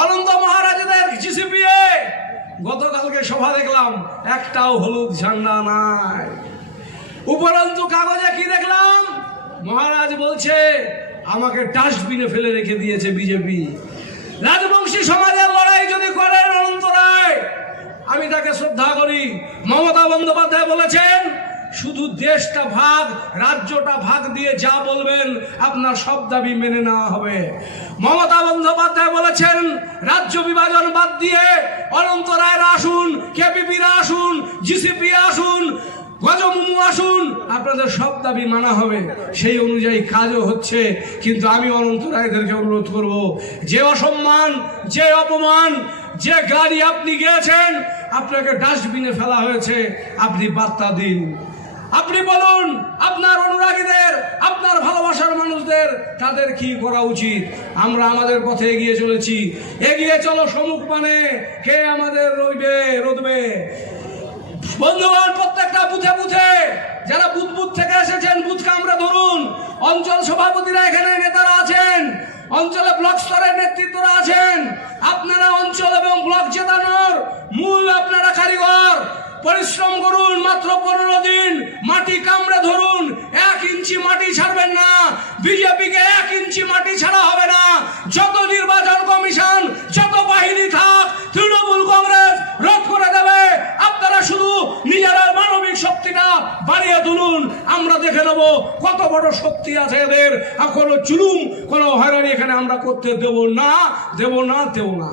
অনন্ত মহারাজাদের GCPA. গতকালকে সভা দেখলাম, একটাও হলুদ ঝান্ডা নাই। উপরন্তু কাগজে কি দেখলাম? মহারাজ বলছে, আমাকে ডাস্টবিনে ফেলে রেখে দিয়েছে বিজেপি। রাজবংশী সমাজের লড়াই যদি করেন অনন্ত রায়, আমি তাকে শ্রদ্ধা করি। মমতা বন্দ্যোপাধ্যায় দেশটা ভাগ, রাজ্যটা ভাগ দিয়ে যা বলবেন, আপনার সব দাবি মেনে নেওয়া হবে। মমতা বন্দ্যোপাধ্যায় বলেছেন, রাজ্য বিভাজন বাদ দিয়ে অনন্ত রায়রা আসুন কেপিপিরা আসুন, জিসিপি আসুন, গজমুমু আসুন, আপনাদের সব দাবি মানা হবে। সেই অনুযায়ী কাজও হচ্ছে, কিন্তু আমি অনন্ত রায়দেরকে অনুরোধ করব, যে অসম্মান, যে অপমান, যে গাড়ি আপনি গিয়েছেন, আপনাকে ডাস্টবিনে ফেলা হয়েছে, আপনি বার্তা দিন। আপনি বলুন, আপনার অনুরাগীদের, আপনার ভালোবাসার মানুষদের, তাদের কি করা উচিত? আমরা আমাদের পথে এগিয়ে চলেছি। এগিয়ে চলো সমুখ মানে কে আমাদের রইবে, রোদবে? বন্ধুগণ, প্রত্যেকটা বুথে বুথে যারা বুথ বুথ থেকে এসেছেন বুথ কামড়ে ধরুন, অঞ্চল সভাপতিরা এখানে নেতারা আছেন, অঞ্চলে ব্লক স্তরের নেতৃত্বরা আছেন, আপনারা অঞ্চল এবং ব্লক জেতানোর মূল আপনারা কারিগর পরিশ্রম করুন মাত্র পনেরো দিন। মাটি কামড়ে ধরুন, এক ইঞ্চি মাটি ছাড়বেন না। বিজেপিকে এক ইঞ্চি মাটি ছাড়া হবে না। যত নির্বাচন কমিশন, যত বাহিনী থাক, তৃণমূল কংগ্রেস রোধ করে দেবে। আপনারা শুধু নিজেরা মানবিক শক্তিটা বাড়িয়ে তুলুন। আমরা দেখে নেব কত বড় শক্তি আছে এদের। আর কোনো চুলুম কোনো হয়রানি এখানে আমরা করতে দেব না দেব না দেব না।